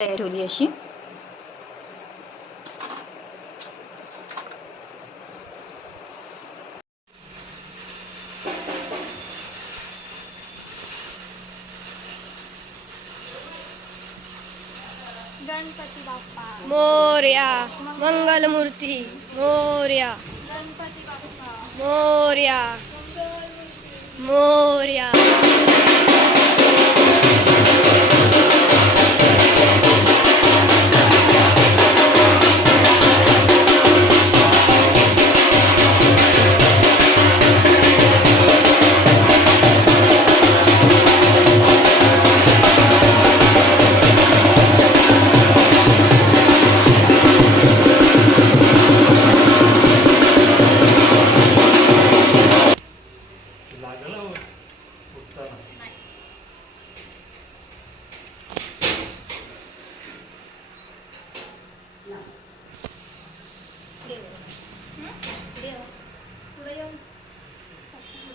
तयार होली अशी. गणपती बाप्पा मोरया. मंगलमूर्ती मोरया. गणपती बाप्पा मोरया. मोरया.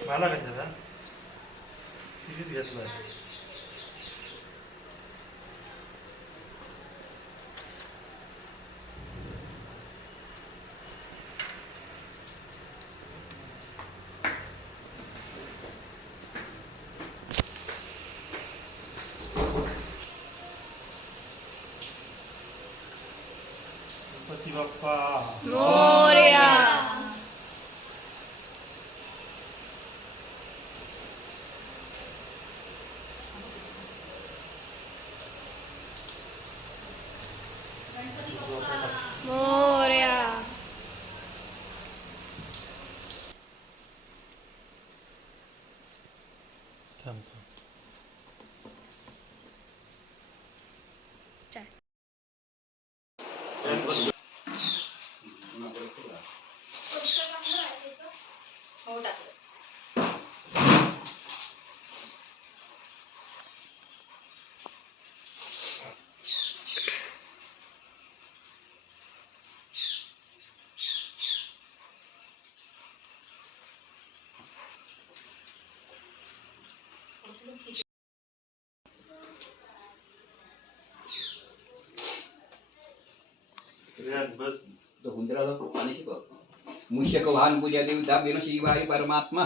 मला काय दादा किती घेतला गणपती बाप्पा मोरया. मोरया. थांब थांब बस मूषक वाहन पूजा देवताभ्यो शिवाय परमात्मा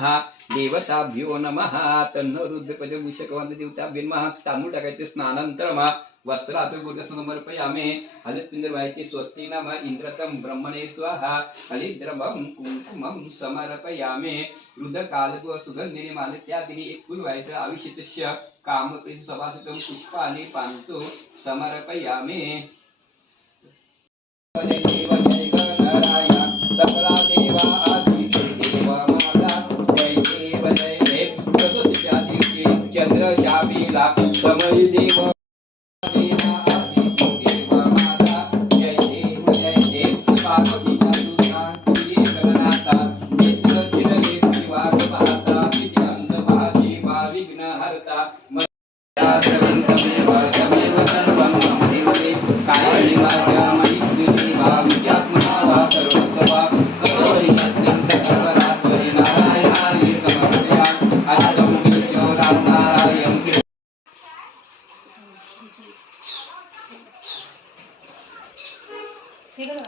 देवताभ्यो नमः. तन्न रुद्रपद मूषक वाहन देवताभ्यो नमः. तांदूळ टाकायचे स्नानानंतर वस्त्रात समर्पयामे. हरितपिंड व्हायचे. स्वस्ति नम इंद्रतम ब्रह्मणे स्वाहा. हरिद्रवम कुंकुमम समर्पयामे. रुद्रकालप सुगंधिनी मालित्यादिनी एक फुल व्हायचं. आविषितस्य कामप्रीत सभासुतम पुष्पाणि पांतु समर्पयामे. सकला देवा देवा माता जय देव जय देव. चतुर्दशा दिवशी चंद्र शाबीला समय देव देवा देवा माता जय देव जय देव. पार्वती गणनाथा नेत्र शिरले शिवार पाहता विद्यांत भाषी विघ्न हरता. तमेव सर्वं मम देवते कायेन वाचा मनसेन्द्रियैर्वा बुद्ध्यात्मना करोत्सवा करोमि सत्यं सकलपरात्परे नारायणाय समर्पयामि. अष्टं ईश्वरां नारायणं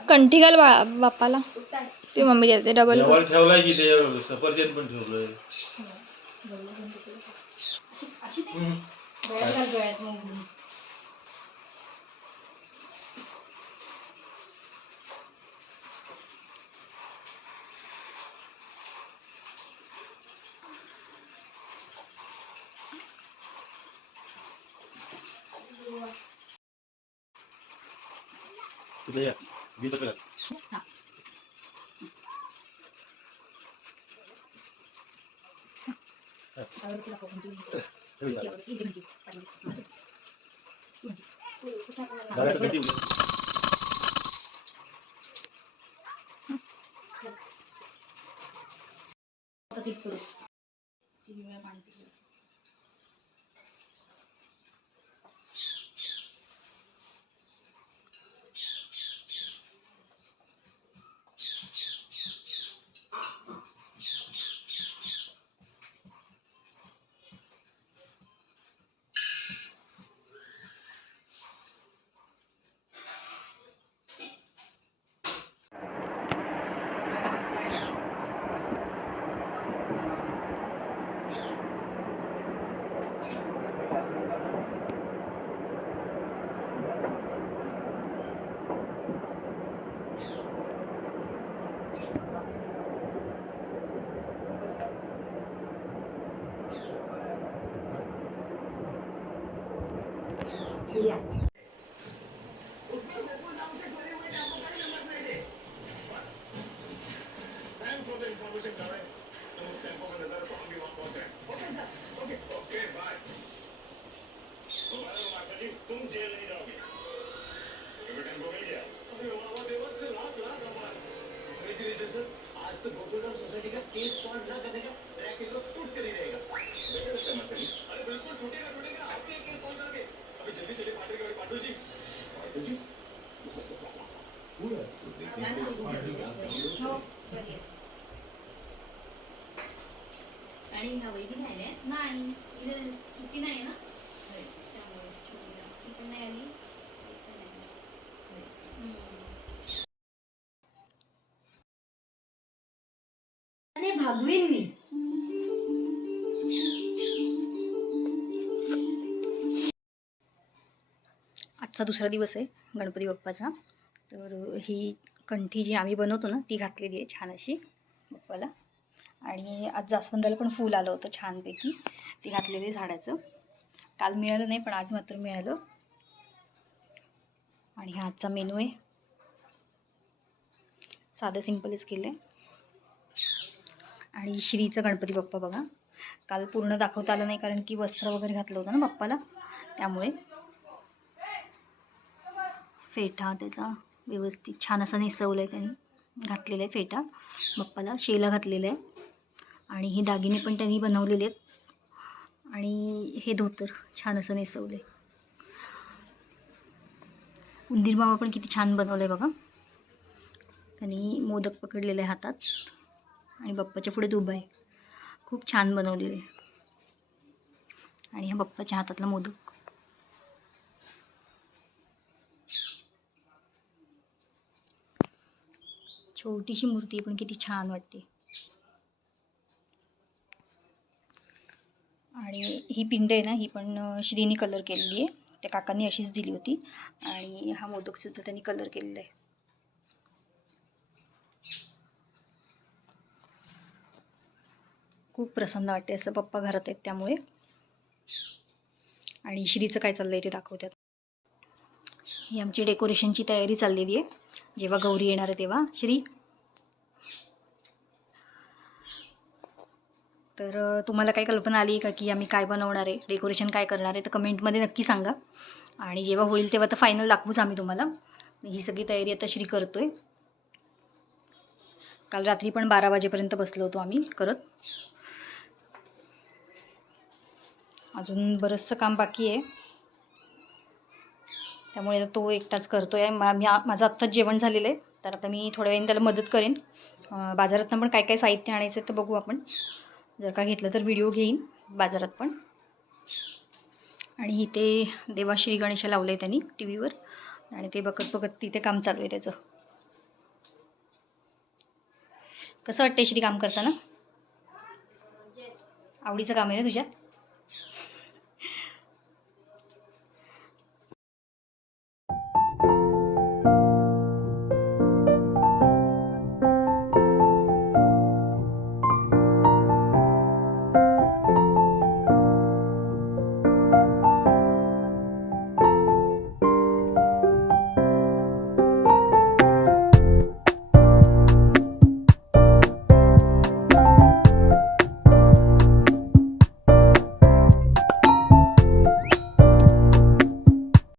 कंठी घाल बाप्पाला. ती मम्मी देते डबल. देवाला ठेवलाय की ते सफरचंद पण ठेवलंय. या गीत करा आणि ह्या वैदिक राहिल्या नाही इथे सुट्टी नाही ना त्यामुळे छोटीला इकडे नाही आली इकडे नाही आली. आणि भागवीन मी. आजचा दुसरा दिवस आहे गणपती बाप्पाचा. तर ही कंठी जी आम्ही बनवतो ना ती घातलेली आहे छान अशी बाप्पाला. आणि आज जास्वंदाला पण फूल आलं होतं छानपैकी, ती घातलेली आहे झाडाचं. काल मिळालं नाही पण आज मात्र मिळालं. आणि हा आजचा मेनू आहे, साधं सिंपलच केलं आहे. आणि श्रीचं गणपती बाप्पा बघा, काल पूर्ण दाखवता आलं नाही कारण की वस्त्र वगैरे घातलं होतं ना बाप्पाला, त्यामुळे फेटा त्याचा व्यवस्थित छान असा नेसवलं आहे त्यांनी, घातलेला आहे फेटा बाप्पाला, शेला घातलेला आहे. आणि हे दागिने पण त्यांनी बनवलेले आहेत. आणि हे धोतर छान असं नेसवलं आहे. उंदीर मामा पण किती छान बनवलं आहे बघा, त्यांनी मोदक पकडलेले आहे हातात आणि बाप्पाच्या पुढे उभा आहे. खूप छान बनवलेले आहे. आणि हा बाप्पाच्या हातातला मोदक. छोटीशी मूर्ती पण किती छान वाटते. आणि ही पिंड आहे ना, ही पण श्रीनी कलर केलेली आहे, त्या काकांनी अशीच दिली होती. आणि हा मोदकसुद्धा त्यांनी कलर केलेला आहे. खूप प्रसन्न वाटते असं पप्पा घरात आहेत त्यामुळे. आणि श्रीचं काय चाललं आहे ते दाखवतात. ही आमची डेकोरेशनची तयारी चाललेली आहे, जेव्हा गौरी येणार आहे तेव्हा. श्री, तर तुम्हाला काही कल्पना आली का की आम्ही काय बनवणार आहे, डेकोरेशन काय करणार आहे, तर कमेंटमध्ये नक्की सांगा. आणि जेव्हा होईल तेव्हा तर फायनल दाखवूच आम्ही तुम्हाला. ही सगळी तयारी आता श्री करतोय. काल रात्री पण 12 वाजेपर्यंत बसलो होतो आम्ही करत. अजून बरंचसं काम बाकी आहे, त्यामुळे तो एकटाच करतो आहे. माझं आत्ताच जेवण झालेलं आहे, तर आता मी थोड्या वेळाने त्याला मदत करेन. बाजारातनं पण काय काय साहित्य आणायचं तर बघू आपण, जर का घेतलं तर व्हिडिओ घेईन बाजारात पण. आणि इथे देवा श्री गणेशा लावले त्यांनी टी व्हीवर, आणि ते बघत बघत तिथे काम चालू आहे त्याचं. कसं वाटतंय श्री काम करताना? आवडीचं काम आहे ना तुझ्या?